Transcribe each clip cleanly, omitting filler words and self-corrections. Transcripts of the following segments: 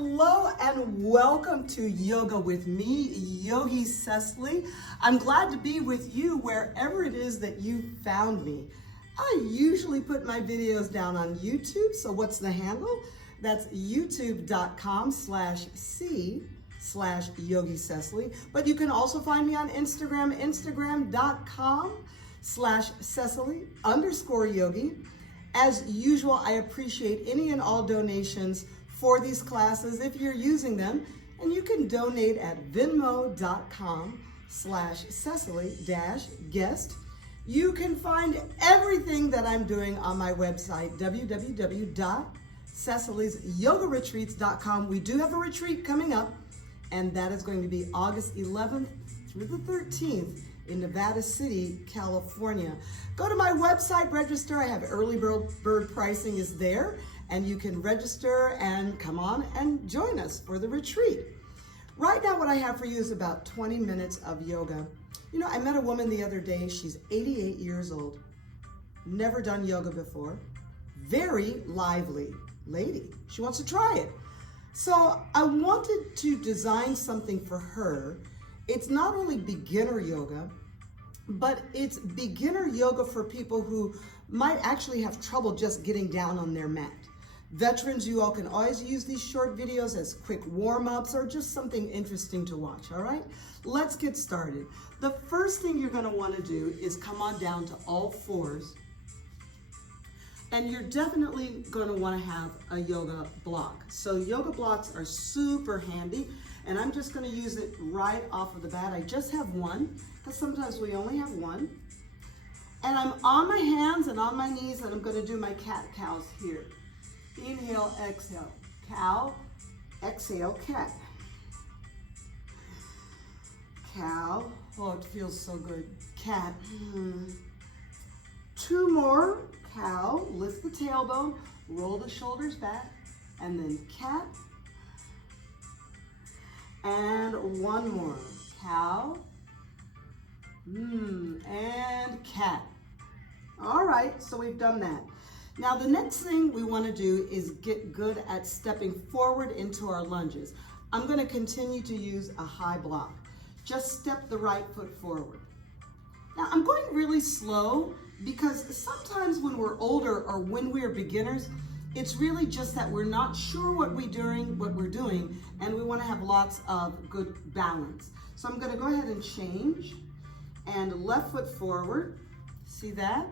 Hello and welcome to Yoga with me, Yogi Cecily. I'm glad to be with you wherever it is that you found me. I usually put my videos down on YouTube, so what's the handle? That's youtube.com/C/Yogi Cecily. But you can also find me on Instagram, instagram.com/Cecily_Yogi. As usual, I appreciate any and all donations for these classes if you're using them, and you can donate at venmo.com/Cecily-guest. You can find everything that I'm doing on my website, www.cecilysyogaretreats.com. We do have a retreat coming up, and that is going to be August 11th through the 13th in Nevada City, California. Go to my website, register. I have early bird pricing is there, and you can register and come on and join us for the retreat. Right now, what I have for you is about 20 minutes of yoga. You know, I met a woman the other day. She's 88 years old, never done yoga before, very lively lady. She wants to try it. So I wanted to design something for her. It's not only beginner yoga, but it's beginner yoga for people who might actually have trouble just getting down on their mat. Veterans, you all can always use these short videos as quick warm-ups or just something interesting to watch, all right? Let's get started. The first thing you're gonna wanna do is come on down to all fours, and you're definitely gonna wanna have a yoga block. So yoga blocks are super handy, and I'm just gonna use it right off of the bat. I just have one, because sometimes we only have one. And I'm on my hands and on my knees, and I'm gonna do my cat-cows here. Inhale, exhale, cow, exhale, cat. Cow, oh, it feels so good. Cat. Two more, cow, lift the tailbone, roll the shoulders back, and then cat. And one more, cow, and cat. All right, so we've done that. Now the next thing we want to do is get good at stepping forward into our lunges. I'm going to continue to use a high block. Just step the right foot forward. Now I'm going really slow because sometimes when we're older or when we're beginners, it's really just that we're not sure what we're doing, and we want to have lots of good balance. So I'm going to go ahead and change, and left foot forward. See that?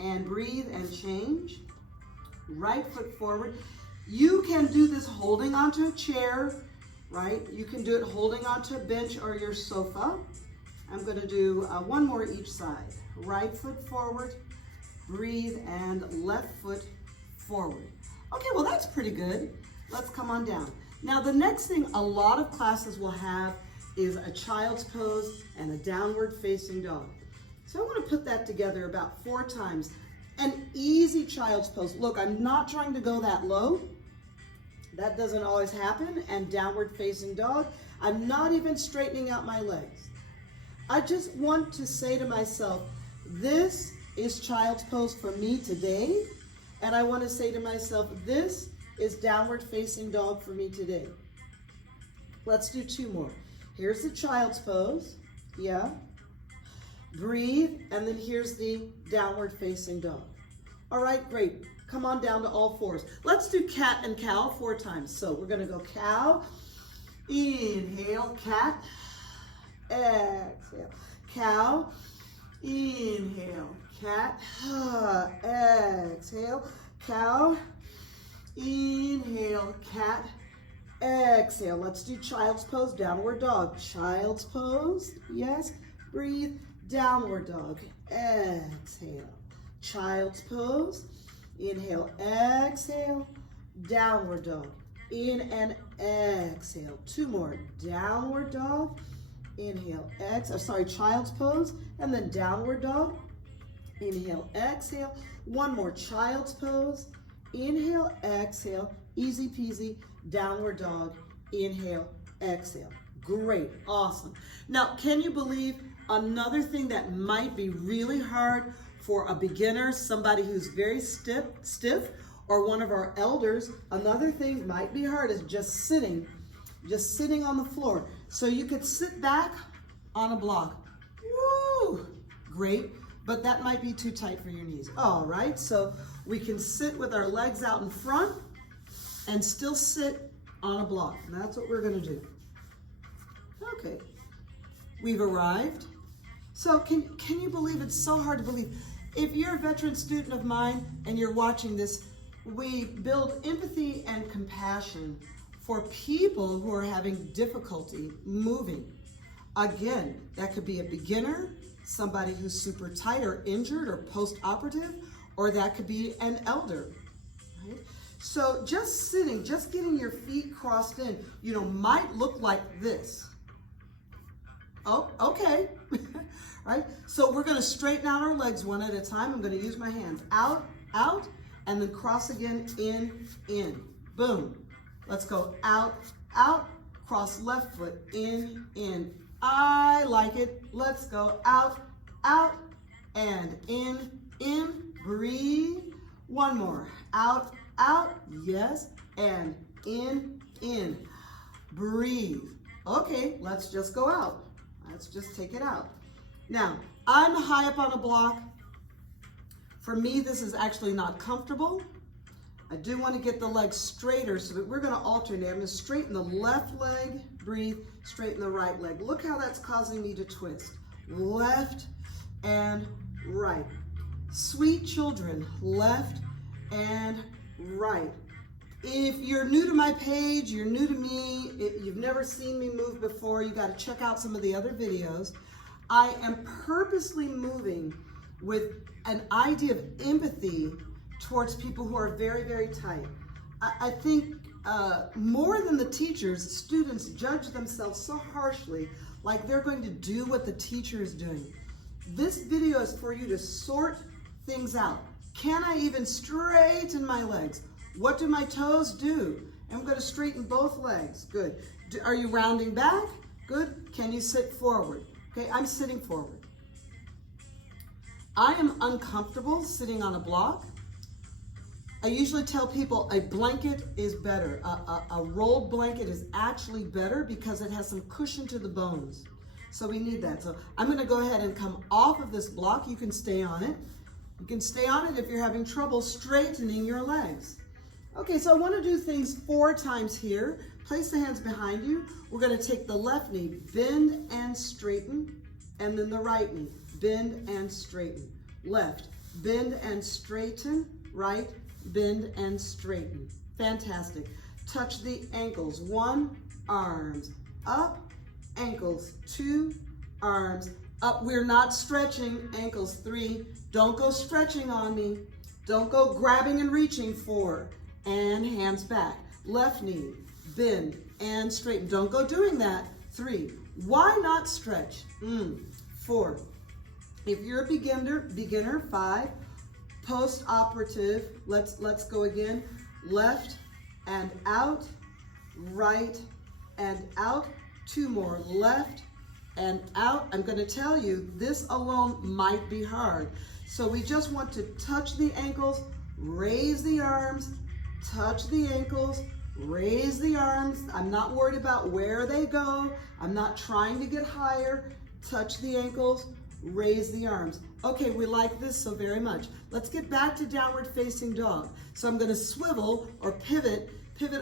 And breathe and change. Right foot forward. You can do this holding onto a chair, right? You can do it holding onto a bench or your sofa. I'm going to do one more each side. Right foot forward, breathe, and left foot forward. Okay, well that's pretty good. Let's come on down. Now the next thing a lot of classes will have is a child's pose and a downward facing dog. So I want to put that together about 4 times. An easy child's pose. Look, I'm not trying to go that low. That doesn't always happen. And downward facing dog, I'm not even straightening out my legs. I just want to say to myself, this is child's pose for me today. And I want to say to myself, this is downward facing dog for me today. Let's do 2 more. Here's the child's pose. Yeah. Breathe, and then here's the downward facing dog. All right, great. Come on down to all fours. Let's do cat and cow 4 times. So we're gonna go cow, inhale, cat, exhale. Cow, inhale, cat, exhale. Cow, inhale, cat, exhale. Let's do child's pose, downward dog. Child's pose, yes. Breathe. Downward dog, exhale. Child's pose, inhale, exhale. Downward dog, in and exhale. 2 more, downward dog, inhale, exhale. Sorry, child's pose, and then downward dog, inhale, exhale. 1 more, child's pose, inhale, exhale. Easy peasy, downward dog, inhale, exhale. Great, awesome. Now, can you believe another thing that might be really hard for a beginner, somebody who's very stiff, or one of our elders. Another thing might be hard is just sitting on the floor. So you could sit back on a block. Woo! Great, but that might be too tight for your knees. All right, so we can sit with our legs out in front and still sit on a block. And that's what we're gonna do. Okay, we've arrived. So can you believe it's so hard to believe? If you're a veteran student of mine and you're watching this, we build empathy and compassion for people who are having difficulty moving. Again, that could be a beginner, somebody who's super tight or injured or post-operative, or that could be an elder, right? So just sitting, just getting your feet crossed in, might look like this. Oh, okay, right? So we're gonna straighten out our legs one at a time. I'm gonna use my hands out, out, and then cross again, in, boom. Let's go out, out, cross left foot, in. I like it. Let's go out, out, and in, breathe. One more, out, out, yes, and in, breathe. Okay, let's just go out. Let's just take it out. Now, I'm high up on a block. For me, this is actually not comfortable. I do want to get the legs straighter, so that we're going to alternate. I'm going to straighten the left leg, breathe, straighten the right leg. Look how that's causing me to twist. Left and right. Sweet children, left and right. If you're new to my page, you're new to me, you've never seen me move before, you got to check out some of the other videos. I am purposely moving with an idea of empathy towards people who are very, very tight. I think more than the teachers, students judge themselves so harshly, like they're going to do what the teacher is doing. This video is for you to sort things out. Can I even straighten my legs? What do my toes do? I'm going to straighten both legs. Good. Are you rounding back? Good. Can you sit forward? Okay, I'm sitting forward. I am uncomfortable sitting on a block. I usually tell people a blanket is better. A rolled blanket is actually better because it has some cushion to the bones. So we need that. So I'm going to go ahead and come off of this block. You can stay on it. You can stay on it if you're having trouble straightening your legs. Okay, so I want to do things 4 times here. Place the hands behind you. We're going to take the left knee, bend and straighten, and then the right knee, bend and straighten. Left, bend and straighten, right, bend and straighten. Fantastic. Touch the ankles. 1, arms up, ankles 2, arms up. We're not stretching. Ankles 3. Don't go stretching on me. Don't go grabbing and reaching. 4. And hands back. Left knee, bend and straighten. Don't go doing that. 3. Why not stretch? 4. If you're a beginner, 5. Post-operative, let's go again. Left and out, right and out. 2 more, left and out. I'm going to tell you, this alone might be hard. So we just want to touch the ankles, raise the arms, touch the ankles, raise the arms. I'm not worried about where they go. I'm not trying to get higher. Touch the ankles, raise the arms. Okay, we like this so very much. Let's get back to downward facing dog. So I'm going to swivel or pivot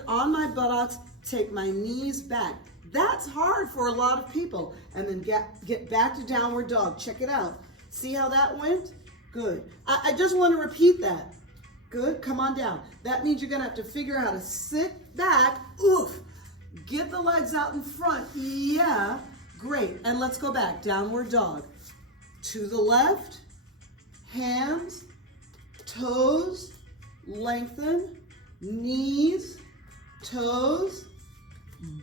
on my buttocks, take my knees back. That's hard for a lot of people. And then get back to downward dog. Check it out. See how that went? Good. I just want to repeat that. Good, come on down. That means you're gonna have to figure out how to sit back, oof, get the legs out in front, yeah, great. And let's go back, downward dog. To the left, hands, toes, lengthen, knees, toes,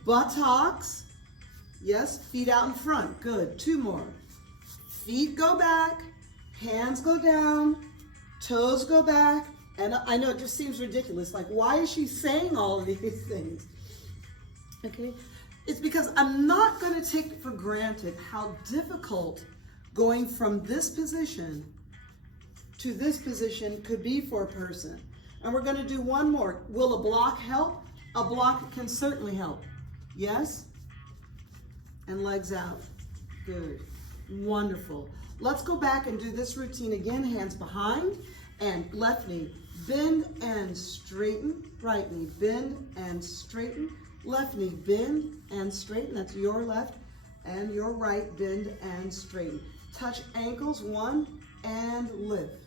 buttocks, yes, feet out in front, good. 2 more. Feet go back, hands go down, toes go back. And I know it just seems ridiculous. Like, why is she saying all of these things? Okay? It's because I'm not going to take for granted how difficult going from this position to this position could be for a person. And we're gonna do one more. Will a block help? A block can certainly help. Yes? And legs out. Good. Wonderful. Let's go back and do this routine again. Hands behind and left knee. Bend and straighten. Right knee. Bend and straighten. Left knee. Bend and straighten. That's your left and your right. Bend and straighten. Touch ankles. 1 and lift.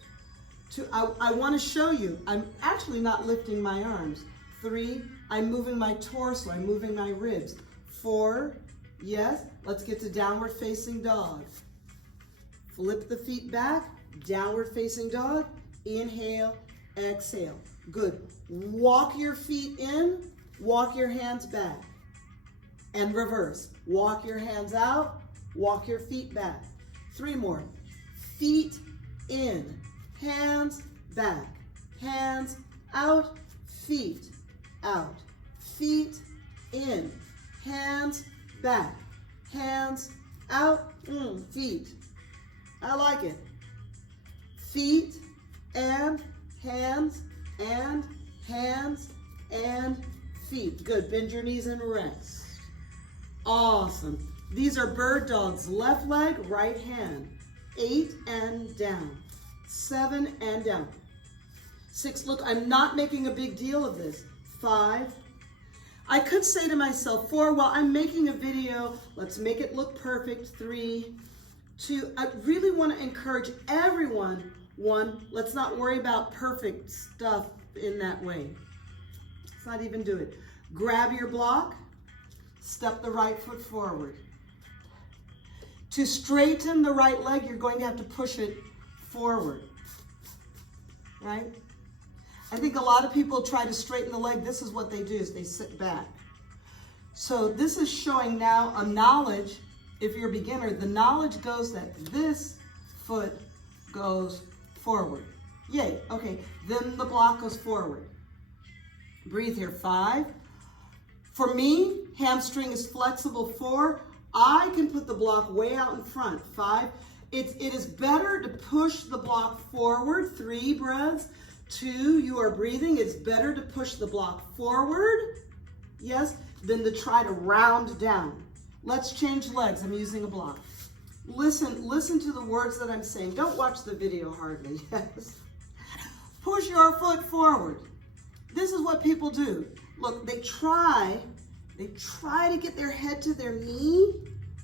2. I want to show you. I'm actually not lifting my arms. 3. I'm moving my torso. I'm moving my ribs. 4. Yes. Let's get to downward facing dog. Flip the feet back. Downward facing dog. Inhale. Exhale. Good. Walk your feet in. Walk your hands back. And reverse. Walk your hands out. Walk your feet back. 3 more. Feet in. Hands back. Hands out. Feet out. Feet in. Hands back. Hands out. Feet. I like it. Feet and hands and hands and feet. Good. Bend your knees and rest. Awesome. These are bird dogs. Left leg, right hand. 8 and down. 7 and down. 6. Look, I'm not making a big deal of this. 5. I could say to myself, 4, well, I'm making a video. Let's make it look perfect. 3, 2. I really want to encourage everyone. 1, let's not worry about perfect stuff in that way. Let's not even do it. Grab your block. Step the right foot forward. To straighten the right leg, you're going to have to push it forward, right? I think a lot of people try to straighten the leg. This is what they do, is they sit back. So this is showing now a knowledge. If you're a beginner, the knowledge goes that this foot goes forward. Yay, okay, then the block goes forward. Breathe here. 5. For me, hamstring is flexible. 4, I can put the block way out in front. 5, it is better to push the block forward. 3 breaths. 2, you are breathing. It's better to push the block forward, yes, than to try to round down. Let's change legs. I'm using a block. Listen to the words that I'm saying. Don't watch the video hardly, yes. Push your foot forward. This is what people do. Look, they try to get their head to their knee,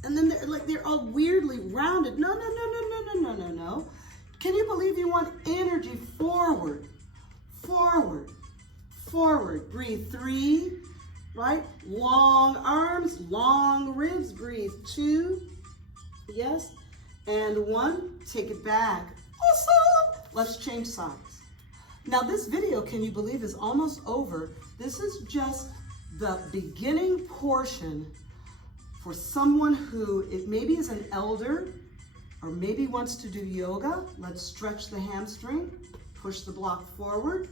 and then they're all weirdly rounded. No. Can you believe you want energy forward? Forward, forward. Breathe. 3, right? Long arms, long ribs. Breathe. 2, yes, and 1. Take it back. Awesome. Let's change sides. Now this video, can you believe, is almost over. This is just the beginning portion for someone who maybe is an elder or maybe wants to do yoga. Let's stretch the hamstring, push the block forward.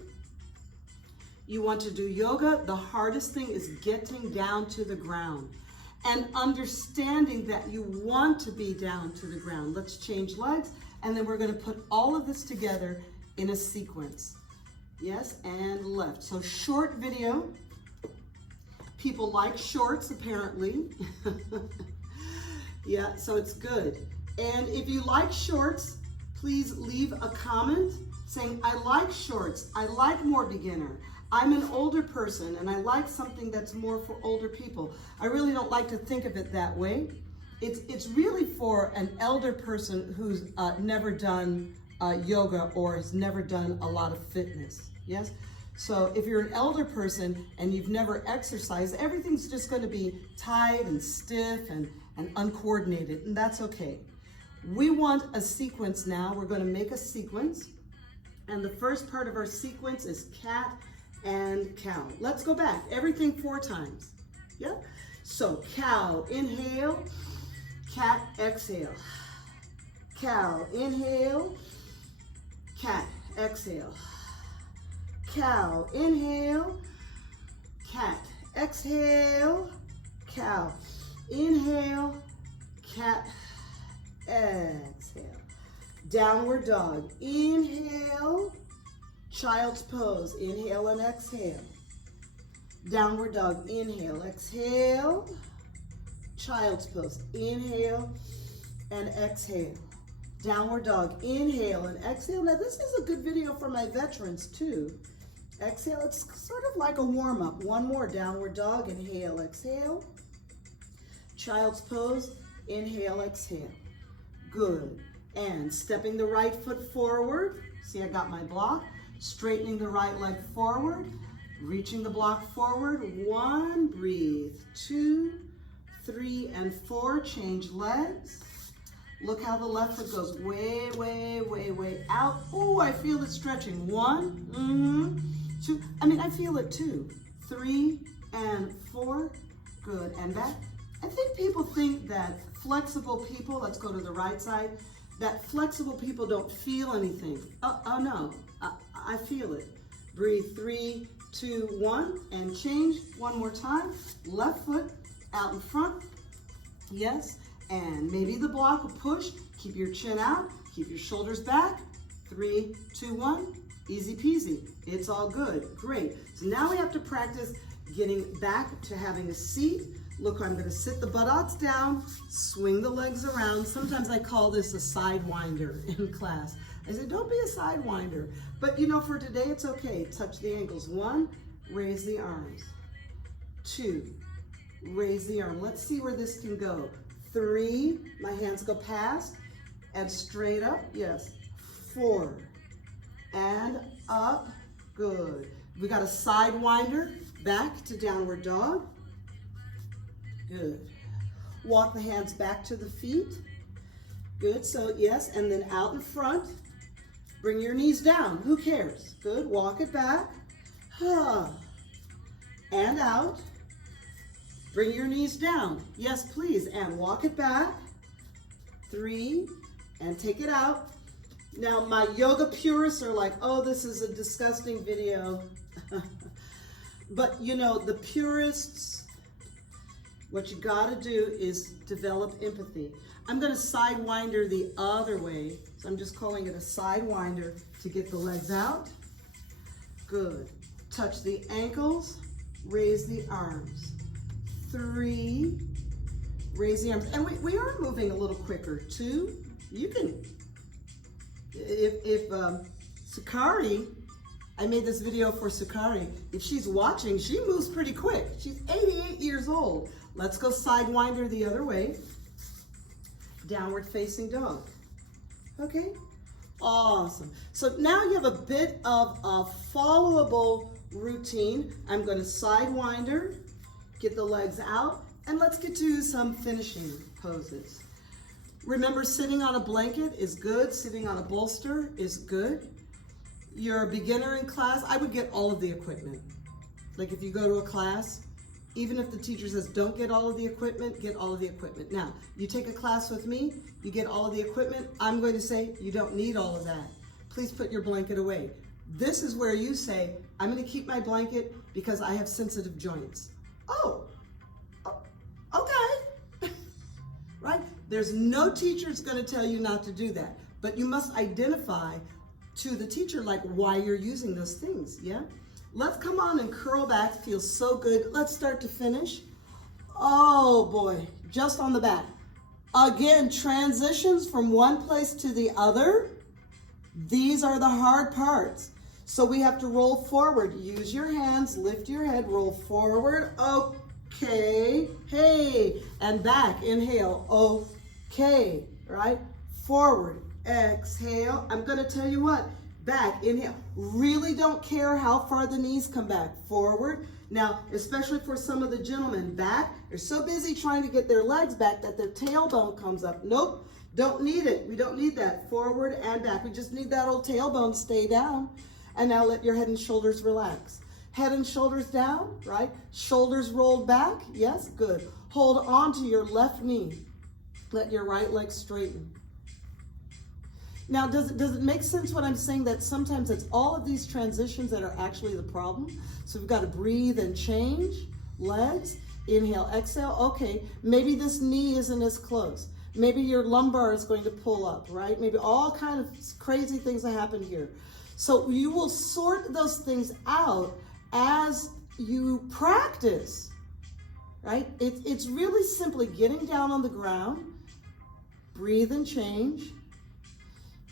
You want to do yoga, the hardest thing is getting down to the ground and understanding that you want to be down to the ground. Let's change legs, and then we're going to put all of this together in a sequence. Yes, and left. So short video. People like shorts, apparently. Yeah, so it's good. And if you like shorts, please leave a comment saying, I like shorts. I like more beginner. I'm an older person and I like something that's more for older people. I really don't like to think of it that way. It's really for an elder person who's never done yoga or has never done a lot of fitness. Yes? So if you're an elder person and you've never exercised, everything's just going to be tight and stiff and uncoordinated, and that's okay. We want a sequence now. We're going to make a sequence. And the first part of our sequence is cat and cow. Let's go back. Everything 4 times. Yeah? So cow, inhale. Cat, exhale. Cow, inhale. Cat, exhale. Cow, inhale. Cat, exhale. Cow, inhale. Cat, exhale. Downward dog. Inhale. Child's pose, inhale and exhale. Downward dog, inhale, exhale. Child's pose, inhale and exhale. Downward dog, inhale and exhale. Now this is a good video for my veterans too. Exhale, it's sort of like a warm-up. One more, downward dog, inhale, exhale. Child's pose, inhale, exhale. Good. And stepping the right foot forward. See, I got my block. Straightening the right leg forward. Reaching the block forward. 1, breathe. 2, 3, and 4. Change legs. Look how the left foot goes way, way, way, way out. Oh, I feel it stretching. 1, 2. I mean, I feel it too. 3 and 4. Good. And back. I think people think that flexible people, let's go to the right side, that flexible people don't feel anything. Oh no, I feel it. Breathe, 3, 2, 1, and change. One more time. Left foot out in front. Yes, and maybe the block will push. Keep your chin out, keep your shoulders back. 3, 2, 1, easy peasy. It's all good, great. So now we have to practice getting back to having a seat. Look, I'm gonna sit the buttocks down, swing the legs around. Sometimes I call this a sidewinder in class. I say, don't be a sidewinder. But you know, for today, it's okay. Touch the ankles. 1, raise the arms. 2, raise the arm. Let's see where this can go. 3, my hands go past and straight up. Yes. 4, and up. Good. We got a sidewinder, back to downward dog. Good. Walk the hands back to the feet. Good, so yes, and then out in front. Bring your knees down, who cares? Good, walk it back. And out. Bring your knees down. Yes, please, and walk it back. 3, and take it out. Now, my yoga purists are like, oh, this is a disgusting video. But you know, the purists, what you gotta do is develop empathy. I'm gonna sidewinder the other way. So I'm just calling it a sidewinder to get the legs out. Good. Touch the ankles, raise the arms. 3, raise the arms. And we are moving a little quicker. 2, you can, if Sakari, I made this video for Sakari. If she's watching, she moves pretty quick. She's 88 years old. Let's go sidewinder the other way. Downward facing dog. Okay, awesome. So now you have a bit of a followable routine. I'm going to sidewinder, get the legs out, and let's get to some finishing poses. Remember, sitting on a blanket is good. Sitting on a bolster is good. You're a beginner in class, I would get all of the equipment. Like if you go to a class, even if the teacher says, don't get all of the equipment, get all of the equipment. Now, you take a class with me, you get all of the equipment, I'm going to say, you don't need all of that. Please put your blanket away. This is where you say, I'm gonna keep my blanket because I have sensitive joints. Oh, okay. Right? There's no teacher that's gonna tell you not to do that, but you must identify to the teacher like why you're using those things, yeah? Let's come on and curl back, feels so good. Let's start to finish. Oh boy, just on the back. Again, transitions from one place to the other. These are the hard parts. So we have to roll forward. Use your hands, lift your head, roll forward. Okay, hey, and back, inhale, okay, right? Forward, exhale. I'm gonna tell you what, back, inhale. Really don't care how far the knees come back. Forward. Now, especially for some of the gentlemen, back. They're so busy trying to get their legs back that their tailbone comes up. Nope, don't need it. We don't need that. Forward and back. We just need that old tailbone to stay down. And now let your head and shoulders relax. Head and shoulders down, right? Shoulders rolled back. Yes, good. Hold on to your left knee. Let your right leg straighten. Now, does it make sense what I'm saying, that sometimes it's all of these transitions that are actually the problem? So we've got to breathe and change. Legs, inhale, exhale. Okay, maybe this knee isn't as close. Maybe your lumbar is going to pull up, right? Maybe all kind of crazy things that happen here. So you will sort those things out as you practice, right? It's really simply getting down on the ground, breathe and change.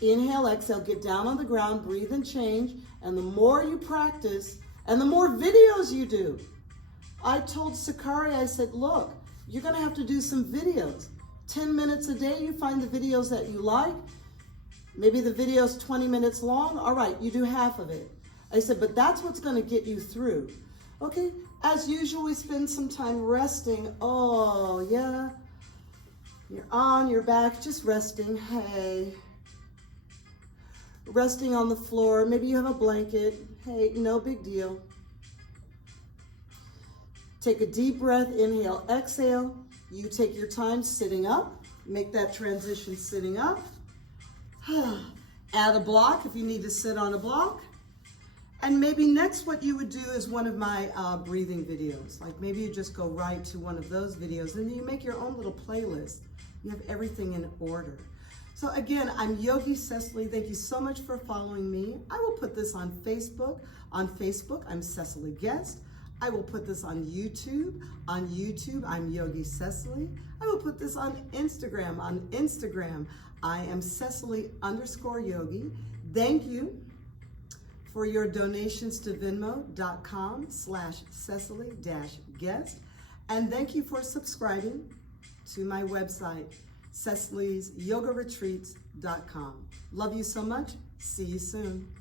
Inhale, exhale, get down on the ground, breathe and change. And the more you practice and the more videos you do. I told Sakari, I said, look, you're gonna have to do some videos. 10 minutes a day, you find the videos that you like. Maybe the video's 20 minutes long. All right, you do half of it. I said, but that's what's gonna get you through. Okay, as usual, we spend some time resting. Oh, yeah. You're on your back, just resting. Hey. Resting on the floor. Maybe you have a blanket. Hey, no big deal. Take a deep breath, inhale, exhale. You take your time sitting up. Make that transition sitting up. Add a block if you need to sit on a block. And maybe next what you would do is one of my breathing videos. Like maybe you just go right to one of those videos and you make your own little playlist. You have everything in order. So again, I'm Yogi Cecily. Thank you so much for following me. I will put this on Facebook. On Facebook, I'm Cecily Guest. I will put this on YouTube. On YouTube, I'm Yogi Cecily. I will put this on Instagram. On Instagram, I am Cecily_Yogi. Thank you for your donations to Venmo.com/Cecily-Guest. And thank you for subscribing to my website, Cecily'sYogaRetreats.com. Love you so much. See you soon.